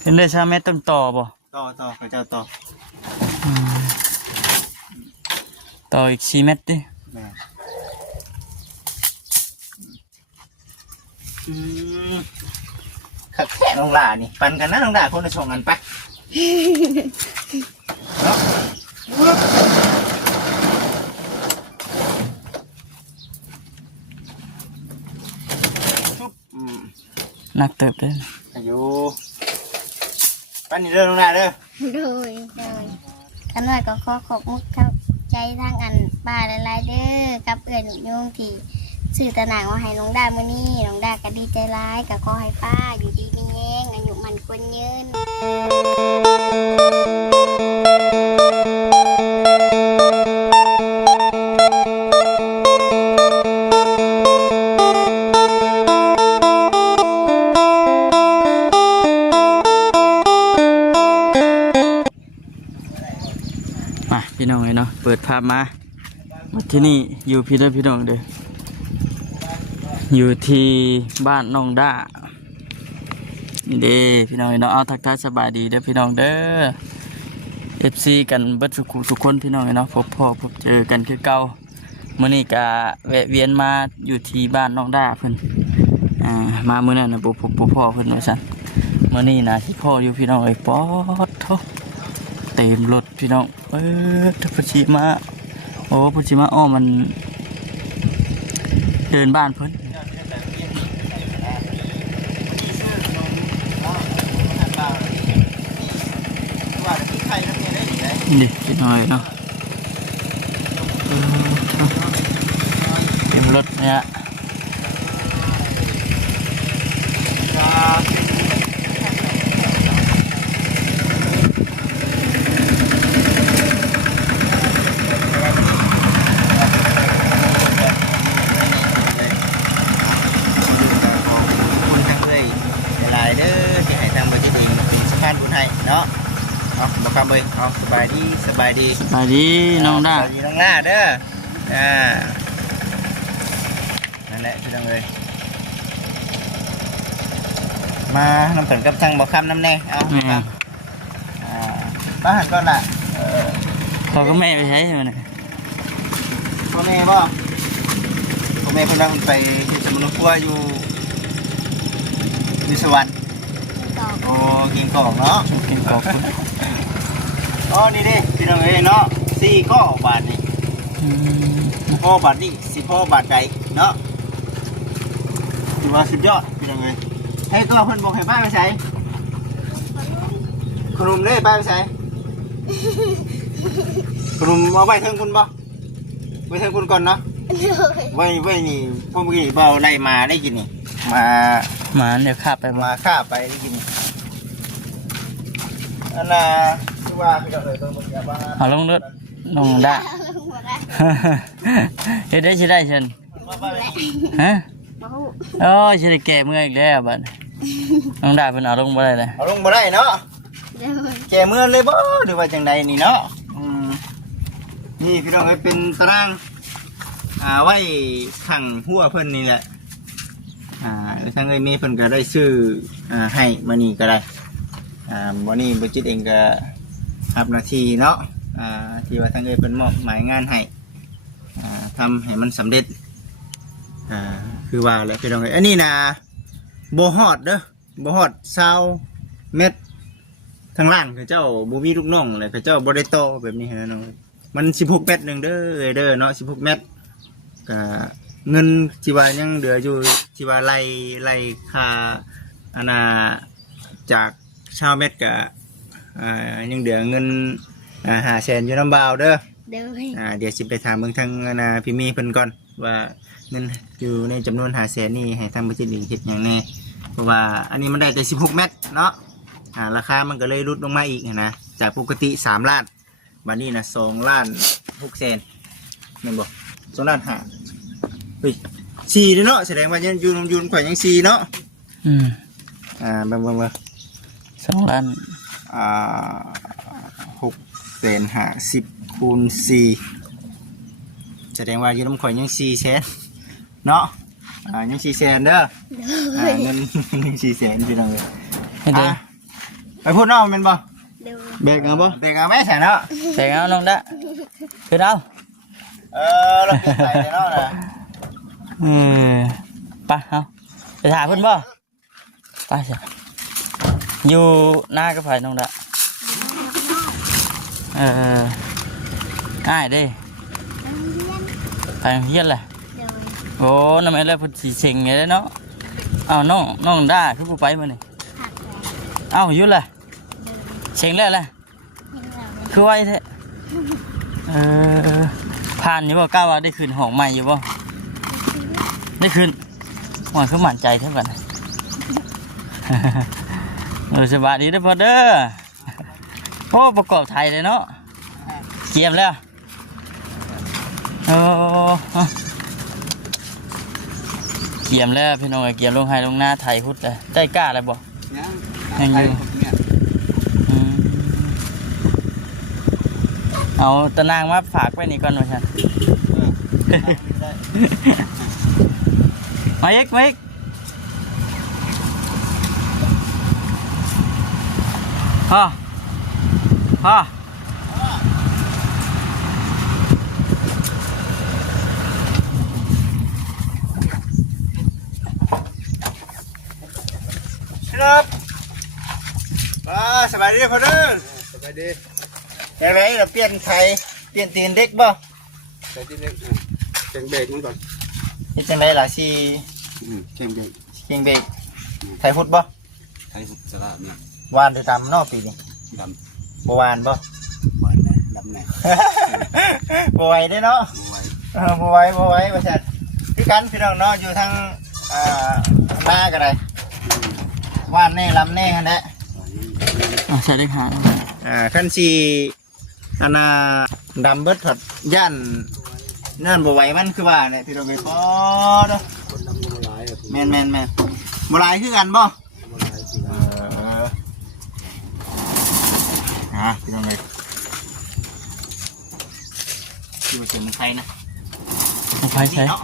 เป็นได้ชาเม็ดต้องต่อบ่ต่อเขาเจ้าต่อต่ออีก4 เม็ดดิขัดแค่น้องหล่านี่ปันกันนะน้องหล่าคนละชงกันไปเนาะนักเติบได้อายุปันนี่เด้อน้องหล่าเด้อโดยกันว่าก็ขอบมุกครับใจทางอันป้าหลายๆเด้อกับเอื้อนโยงที่ซื้อตะหนังมาให้น้องดามื้อนี้น้องดาก็ดีใจร้ายก็ขอให้ป้าอยู่ดีมีแยงอายุมันควรยืนมาพี่น้องเลยเนาะเปิดภาพมาที่นี่อยู่พี่เด้อพี่น้องเด้ออยู่ที่บ้านน้องด้านี่เด้พี่น้องเนาะเอาทักทายสบายดีเด้อพี่น้องเด้อ FC กันเบิดทุกคนพี่น้องเนาะพบเจอกันคือเก่ามื้อนี้ก็แวะเวียนมาอยู่ที่บ้านน้องด้าเพิ่นมามื้อนั้นน่ะบ่พบพ่อเพิ่นว่าซั่นมื้อนี้น่ะสิพ่ออยู่พี่น้องเอ้ยป๊อดโธเต็มรถพี่น้องถ้าพุชิมาโอ้พุชิมาอ้อมันเดินบ้านเพิ่นนี่พี่น้อยเนาะเต็มรถเนี่ยเนาะเอาบอกคำเลยเอาสบายดีสบายดีน้องด้าสบายดีน้องล่าเด้อนั่นแหละพี่น้องเลยมาน้ำผึ้งกับทางบอกคำน้ำแน่เอาบ้านก็ละเขาก็แม่ไปใช้ใช่ไหมเนี่ยพ่อแม่พ่อแม่เพิ่งนั่งไปที่สมุนครัวอยู่สวรรค์โอ้กินกอกเนาะกินกอกอ๋อนี่ดิพี่น้องเอ้ยเนาะ4 ข้อบาทนี่ข้อบาทนี่10 ข้อบาทใดเนาะถือว่าสุดยอดพี่น้องเอ้ยให้ก็เพิ่นบอกให้ป้าไปใช้ขนมเลยป้าไปใช้ขนมเอาไว้เทิงคุณบ่ไว้เทิงคุณก่อนเนาะไว้นี่พวกเมื่อกี้เบาไล่มาได้กินนี่มาเดี๋ยวข้าไปมาข้าไปได้กินอันน่ะคือว่าพี่น้องเอ้ยเบิ่งบรรยากาศเอาลงรถน้องด้าเฮ็ดได้ใช่ได้ฉันฮะโอ้ยฉันแก่เมื่ออีกแล้วบัดน้องด้าเพิ่นเอาลงบ่ได้เลยเอาลงบ่ได้เนาะแก่เมื่อเลยบ่หรือว่าจังใดนี่เนาะนี่พี่น้องเอ้ยเป็นตารางไว้ขังหัวเพิ่นนี่แหละทางเอ้ยเมย์เพิ่นก็ได้ซื้อให้มื้อนี้ก็ได้มื้อนี้บ่จิตเองก็รับหน้าที่เนาะที่ว่าทางเอ้ยเพิ่นมอบหมายงานให้ทำให้มันสำเร็จคือว่าแหละพี่น้องเอ้ยอันนี้นะบ่ฮอดเด้อบ่ฮอด20 เม็ดทางล่างเขาเจ้าบ่มีลูกน้องเลยเขาเจ้าบ่ได้ต่อแบบนี้นะน้องมัน16 เม็ดนึงเด้อเนาะ16 เม็ดก็เงินที่ว่ายังเหลืออยู่ที่ว่าไล่ค่าอันน่ะจาก20 เม็ดก็ยังเหลือเงิน500,000อยู่น้ำบ่าวเด้อเดี๋ยวสิไปถามเบิ่งทางพี่มีเพิ่นก่อนว่าเงินอยู่ในจำนวน500,000นี่ให้ทางบริษัทเฮ็ดหยังแน่เพราะว่าอันนี้มันได้แต่16 เม็ดเนาะราคามันก็เลยลดลงมาอีกนะจากปกติ3 ล้านบัดนี้นะ2,600,000แม่นบ่2 ล้าน5เฮ้ย4เด้อเนาะแสดงว่ายังอยู่ข่อยยัง4เนาะเบิ่ง2 ล้าน650,000 คูณ 4แสดงว่าอยู่น้ำข่อยยัง400,000เนาะยัง400,000เด้อเงิน400,000พี่น้องเอ้ย ไปพูดเนาะแม่นบ่ โดย เบรกเอาบ่ เด็กเอาแม่ใส่เนาะ แต่งเอาน้องดะขึ้นเอา เราเปลี่ยนใส่เนาะนะ ไปเอาไปถ่ายเพิ่นบ่ไปสิอยู่หน้าก็ไผน้องดะง่ายเด้ น้ำเลี้ยน ไปเฮียนแหละ โดย โอ้น้ำไอ้เลิศเพิ่นสิเซ็งไงเนาะเอาน้องด้าคือผู้ไปมื้อนี่ ผักแหละ เอาอยู่แหละ โดย เซ็งแล้วแหละ กินเหล่าเลย คือไว้แท้ผ่านอยู่บ่กล้าว่าได้ขึ้นห้องใหม่อยู่บ่ได้ขึ้นว่าคือมั่นใจเท่ากัน สบายดีเด้อพ่อเด้อโอ้ประกอบไทยเลยเนาะเกียมแล้วโอ้เกียมแล้วพี่น้องเกียมลงไห้ลงหน้าไทยพุทธเลยได้กล้าอะไรบ่ยังอยู่เอาตะนางมาฝากไว้นี่ก่อนว่าฉัน มาอีกพ่อครับสบายดีพ่อเด้อสบายดียังไงเราเปลี่ยนไทยเปลี่ยนตีนเด็กบ่ ใส่ที่เล็กเก่งเบรกมันก่อน เฮ็ดจังไดล่ะสิ เก่งเบรก เก่งเบรกไทยพุทธบ่ ไทยสลับเนี่ยว านหรือดำเนาะปีนี้ ด บ่วานบ่ ำบอลนะดำแน่ บ่ไหวเด้เนาะ มวย บ่ไหวว่าซั่นคือกันพี่น้องเนาะอยู่ทางหน้าก็ได้ว่านแน่ลำแน่หั่นแหละ ใส่ได้หา คันสิอันน่ะดำเบิดถอดย่านนั่นบ่ไหวมันคือว่าเนี่ยพี่น้องเอ้ยพอเด้อ คนดำก็มาลายอ่ะ แม่นบ่หลายคือกันบ่ มาลายสิ พี่น้องเอ้ยอยู่ถึงไทยนะ ไฟใช้ เนาะ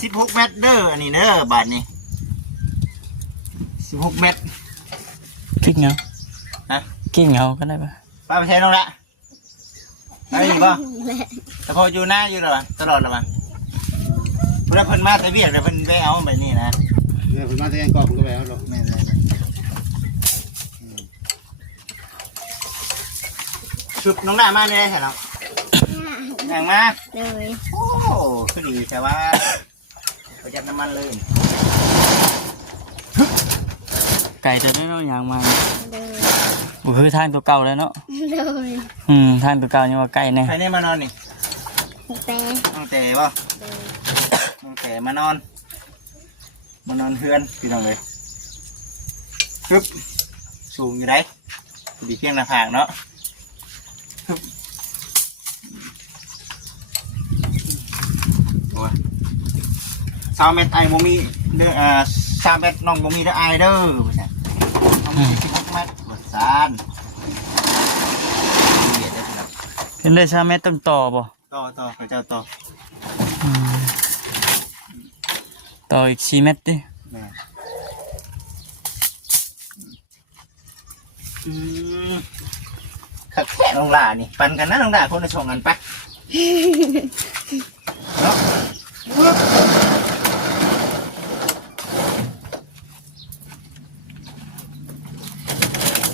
16 เมตรเด้ออันนี้เด้อบาทนี้16 เมตร กิ๊กเงา ฮะ กิ๊กเงาก็ได้ปะ ป้าไปใช้น้องละได้ยินป่ะแต่พออยู่หน้าอยู่หรอตลอดหรอมั้งเวลาเพิ่นมาแต่เบียกแต่เพิ่นไปเอาแบบนี้นะ เนี่ยผมมาที่แองกอผมก็ไปเอาหรอก แม่นชุบน้องหน้ามาเลยใช่หรออย่างมา โดย โอ้คือดีแต่ว่าประหยัดน้ำมันเลย ไก่จะได้เนาะอย่างมา โดย คือทางตัวเก่าแล้วเนาะ โดย ทางตัวเก่ายังว่าไก่แน่ ใครเนี่ยมานอนนี่ แต่ น้องแต่ป่ะ โดย น้องแต่มานอนเฮือนพี่น้องเลยปึ๊บสูงอยู่ไหนดีเพียงหน้าผากเนาะปึ๊บโอ้ย3 เมตรไอ้โมมีเด้อ3 เมตรน้องโมมีเด้อไอเด้อน้องมี16 เมตรบดซานเบียดได้พี่น้อง เห็นได้ชาเม็ดต้องต่อบ่ ต่อพระเจ้าต่อ ต่ออีก4 เม็ดดิ แม่ขัดแค่น้องหลานี่ปันกันนะน้องหลาคนละชงกันไปเนาะ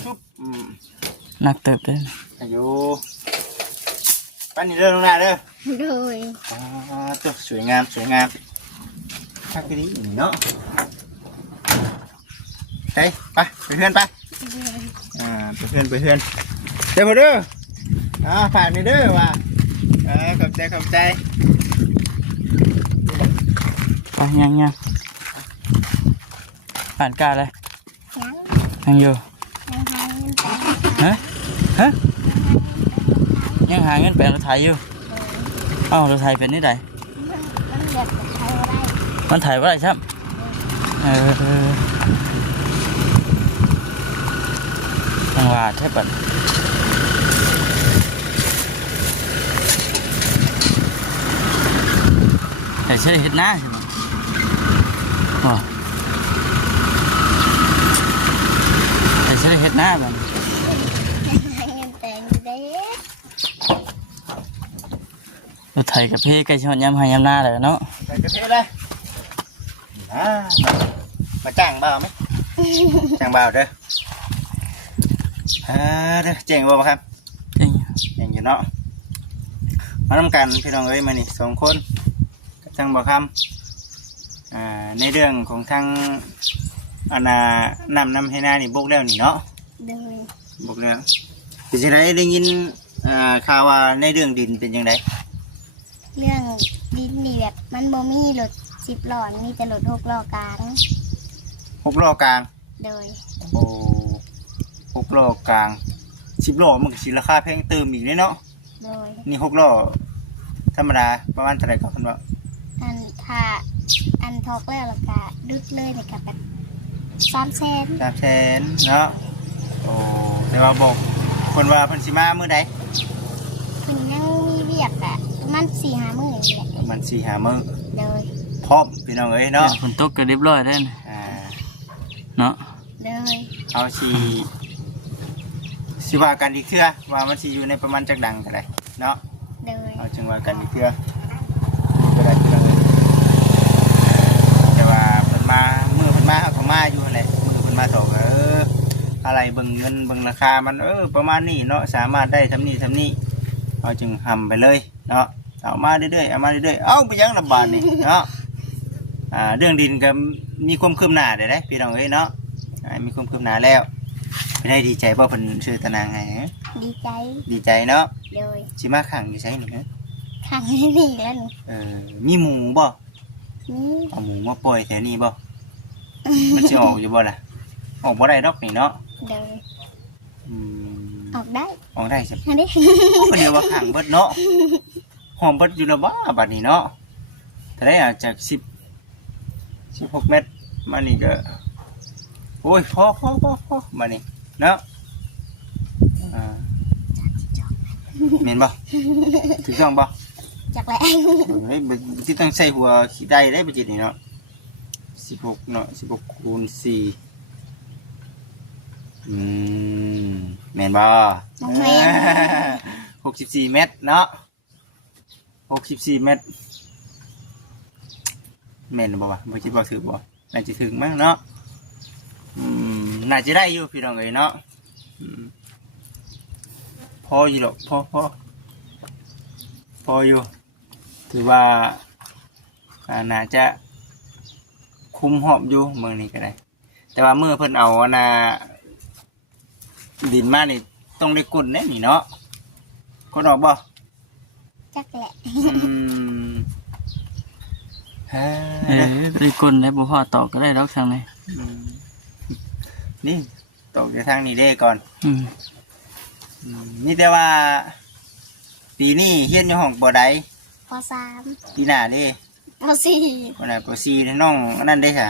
ชุบหนักเติบได้ อายุปันนี่เด้อน้องหลาเด้อ โดย ตัวสวยงามทักดีเนาะไปเพื่อนไปไปเพื่อนเดี๋ยวพอเด้อผ่านไปเด้อว่ะขอบใจ ไปยังผ่านกาเลย ยังยังอยู่ ยังหาเงินไป ยังหาเงินไปรถไถอยู่เอ้ารถไถเป็นนี่ได มันเดือดใช้ได้ มันไถว่าไรครับจังหวะแทบแบบแต่ใช่เห็ดหน้าใช่ไหมอ๋อ หน้ามัน เงินแต่งอยู่เด้ รถไถกับเพ่ใกล้ชอนยำให้ยำหน้าเลยเนาะ ไปกระเทยเลยมาจ้างบ่าวไหม จ้างบ่าวเด้อเด้อเจ๋งบ่ครับ จริง เจ๋งอยู่เนาะมาทำกันพี่น้องเอ้ยมานี่2 คนกับทางบ่าวคำในเรื่องของทางนำให้หน้านี่บกแล้วนี่เนาะ โดย บกแล้วเป็นจังไดได้ยินข่าวว่าในเรื่องดินเป็นจังได เรื่องดินนี่แบบมันบ่มีรถ10 ล้อมีแต่รถ6 ล้อกลาง 6 ล้อกลาง โดย โอ้6 ล้อกลาง10 ล้อมันก็สิราคาแพงเติมอีกเลยเนาะ โดย นี่6 ล้อธรรมดาประมาณเท่าไหร่ก็เพิ่นว่า ถ้าทอกแล้วก็ดึกเลยนี่ก็แบบ300,000 300,000เนาะโอ้แต่ว่าบอกเพิ่นว่าเพิ่นสิมามื้อใด เพิ่นยังมีเวียกอะประมาณ 4-5 มื้อนี่แหละ มัน4-5 มื้อ โดย พร้อมพี่น้องเอ้ยเนาะ ฝนตกก็เรียบร้อยได้ว อ่า เนาะ โดย เอาสิว่ากันอีกเทื่อว่ามันสิอยู่ในประมาณจักดังก็ได้เนาะ โดย เอาจึงว่ากันอีกเทื่อก็ได้พี่น้องเอ้ยแต่ว่าเพิ่นมามื้อเพิ่นมาเขาก็มาอยู่นั่นแหละมื้อเพิ่นมาตอกอะไรเบิ่งเงินเบิ่งราคามันประมาณนี้เนาะสามารถได้ทำนี่เอาจึงทำไปเลยเนาะเอามาเรื่อยๆเอามาเรื่อยๆเอาไปยังระบาดนี่เนาะเรื่องดินก็มีความคืบหน้าได้พี่น้องเอ้ยเนาะมีความคืบหน้าแล้วไม่ได้ดีใจเพราะเพิ่นชื่อตะนางไง ดีใจ ดีใจเนาะ โดย สิมาขังอยู่ไสนี่ฮะ ข้างนี่แล้วหนู มีหมูบ่ นี่ เอาหมูมาปล่อยแถวนี้บ่มันสิออกอยู่บ่ล่ะออกบ่ได้ดอกนี่เนาะ โดย อืม ออกได้ ออกได้สิ อันนี้ ก็เดี๋ยวว่าขังเบิดเนาะหอมเบิดอยู่แล้วบ้าบัดนี้เนาะแต่ได้จาก16 เมตรมานี่ก็โอ้ยพอมานี่เนาะเห็นบ่ถูกต้องบ่ จากแหละ เฮ้ยที่ต้องใส่หัวขี้ได้ได้ประจิตนี่เนาะ16เนาะ16 คูณ 4แม่นบ่ น้องแม่ 64 เมตรเนาะ64 เมตรแม่นบ่วะบ่คิดว่าถือบ่น่าจะถึงมั้งเนาะน่าจะได้อยู่พี่น้องเอ้ยเนาะพออยู่หรอกพออยู่ถือว่าน่าจะคุมหอบอยู่เมืองนี้ก็ได้แต่ว่าเมื่อเพิ่นเอาดินมานี่ต้องได้กุดแน่นี่เนาะกุดออกบ่ จากแหละ เป็นคนได้บ่พอตอกก็ได้ดอกทางไหน นี่ตกในทางนี้ได้ก่อน อืม นี่แต่ว่าปีนี้เฮียนอยู่ห้องบ่ได้ ป.3 ปีหน้าเด้ ป.4 บ่ได้ป .4 น้องนั่นเด้ค่ะ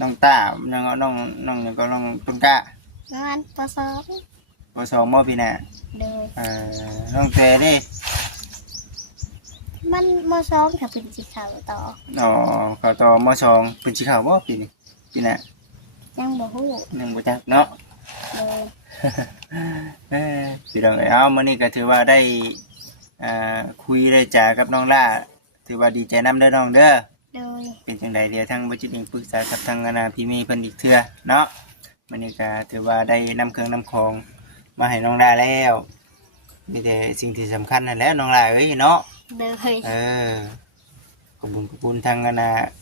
น้องต้าน้องก็น้องต้นกะ ประมาณป.2 ป .2 บ่ปีหน้า โดย น้องแต่เด้ มันม.2ถ้าเป็นสีขาวต่อ เขาต่อม .2 เป็นสิเข้าบ่ปีนี้ปีหน้า ยังบ่ฮู้ ยังบ่จักเนาะ โดย พี่น้องเอ้ยเอามื้อนี้ก็ถือว่าได้คุยได้จากับน้องล่าถือว่าดีใจนำเด้อน้องเด้อ โดย เป็นจังใดเดี๋ยวทางบ่จิตเองปรึกษากับทางพี่เมย์เพิ่นอีกเทื่อเนาะมื้อนี้ก็ถือว่าได้นำเครื่องนำของมาให้น้องล่าแล้วมีแต่สิ่งที่สำคัญนั่นแหละน้องล่าเอ้ยเนาะ โดย ขอบคุณทางเ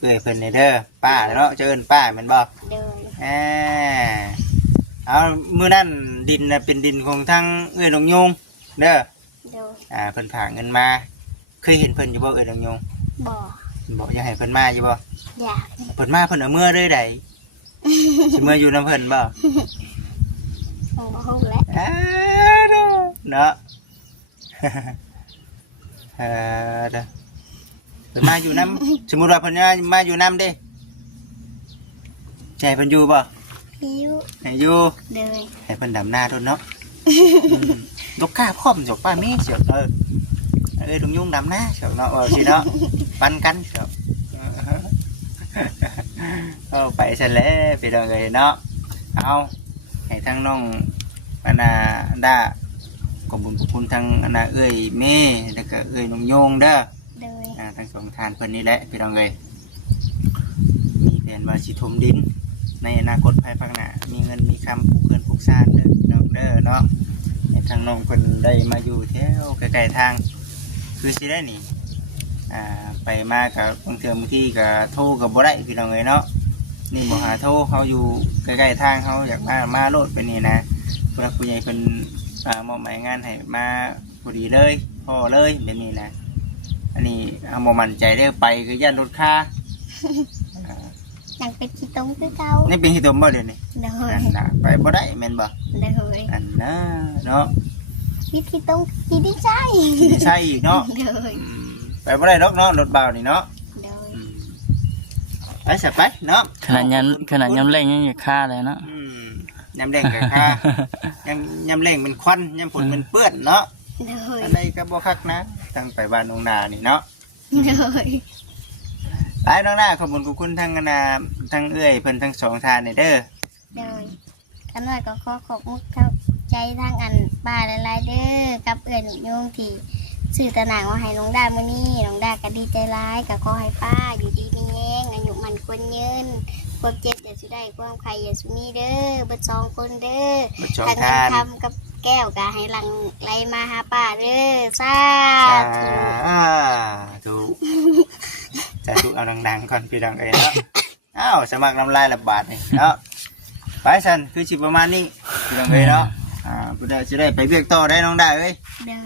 อ้ยเพิ่นนี่เด้อป้าเนาะเจอเอิ้นป้าแม่นบ่ โดย เอามื้อนั้นดินน่ะเป็นดินของทางเอ้ยนงยงเด้อ โดย เพิ่นฝากเงินมาเคยเห็นเพิ่นอยู่บ่เอ้ยนงยง บ่ บอกอยากให้เพิ่นมาอยู่บ่ อยาก เพิ่นมาเพิ่นเอาเมื่อเลยใด สิเมื่ออยู่นำเพิ่นบ่ บ่ฮู้แล้ว เนาะ เด้อเพิ่นมาอยู่นำสมมุติว่าเพิ่นมาอยู่นำเด้ใจเพิ่นอยู่บ่ ผิว ให้อยู่ โดย ให้เพิ่นดำหน้าโดนเนาะดกกล้าพร้อมจกป้าแม่เสียดงยุงดำหน้าเสียเนาะสิเนาะปันกันเสียไปซะแล้วพี่น้องเอ้ยเนาะเอา ให้ทั้งน้องอนาดาขอบคุณทั้งอนาเอ้ยเม่แล้วก็เอ้ยน้องโยงเด้อ โดย ทั้งสองทานเพิ่นนี่แหละพี่น้องเอ้ยมีแผนว่าสิถมดินในอนาคตภายภาคหน้ามีเงินมีคำปลูกเรือนปลูกซ่านเด้อพี่น้องเด้อเนาะให้ทางน้องเพิ่นได้มาอยู่แถวใกล้ๆทางคือสิได้นี่ไปมากับบางเทื่อบางที่ก็โทรกับบ่ได้พี่น้องเอ้ยเนาะนี่บ่หาโทรเขาอยู่ใกล้ๆทางเขาอยากมาโลดไปนี่นะผู้หลักผู้ใหญ่เพิ่นมอบหมายงานให้มาพอดีเลยพอเลยแบบนี้นะอันนี้เอาบ่มั่นใจเด้อไปคือย่านรถค่า ยังเป็นขี้ตมคือเก่า นี่เป็นที่ตมบ่เดี๋ยวนี้ โดย อันน่ะไปบ่ได้แม่นบ่ โดย อันน่ะเนาะ พี่ขี้ตมพี่ดีใจ สิใช่อีกเนาะ โดย ไปบ่ได้ดอกเนาะรถเบานี่เนาะ โดย ไปซะไปเนาะ ขนาดยำแรงยังอย่าฆ่าเลยเนาะ ยำแดงกับค่ายำแรงเป็นควันยำผลเป็นเปื้อนเนาะ โดย อะไรก็บ่คักนะตั้งไปบ้านน้องนานี่เนาะ โดย ไปน้องนาขอบคุณทั้งนาทั้งเอื้อยเพิ่นทั้งสองทานนี่เด้อ โดยกันหน่อยก็ขอขอบคุณเข้าใจทางอันป้าหลายๆเด้อกับเอื่อนโยงที่สื่อตะหนังว่าให้น้องดามื้อนี้น้องดาก็ดีใจร้ายก็ขอให้ป้าอยู่ดีมีแรงอายุมันควรยืนความเจ็บอย่าสุได้ความไข่อย่าสุมีเด้อเบิดสองคนเด้อ มาสอง ทางเงิน ทาน คำกับแก้วก็ให้หลังไหลมาหาป้าเด้อสาธุ ถูกจะถูกเอาดังๆก่อนพี่น้องเอ้ยเนาะอ้าวสมัครน้ำลายระบาดนี่เนาะไปสันคือสิประมาณนี้พี่น้องเอ้ยเนาะผู้ใดจะได้ไปเบียกต่อได้น้องได้เอ้ย เด้อ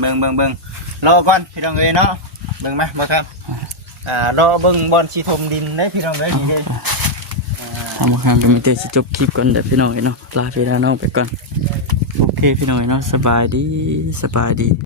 เบิ่งรอก่อนพี่น้องเอ้ยเนาะเบิ่งมาบ่ครับรอเบิ่งบอลสีทมดินได้พี่น้องเอ้ยนี่เด้ ทำมาก็มีแต่สิจบคลิปก่อนเดี๋ยวพี่น้องเนาะลาพี่น้องไปก่อนโอเคพี่น้องเนาะสบายดี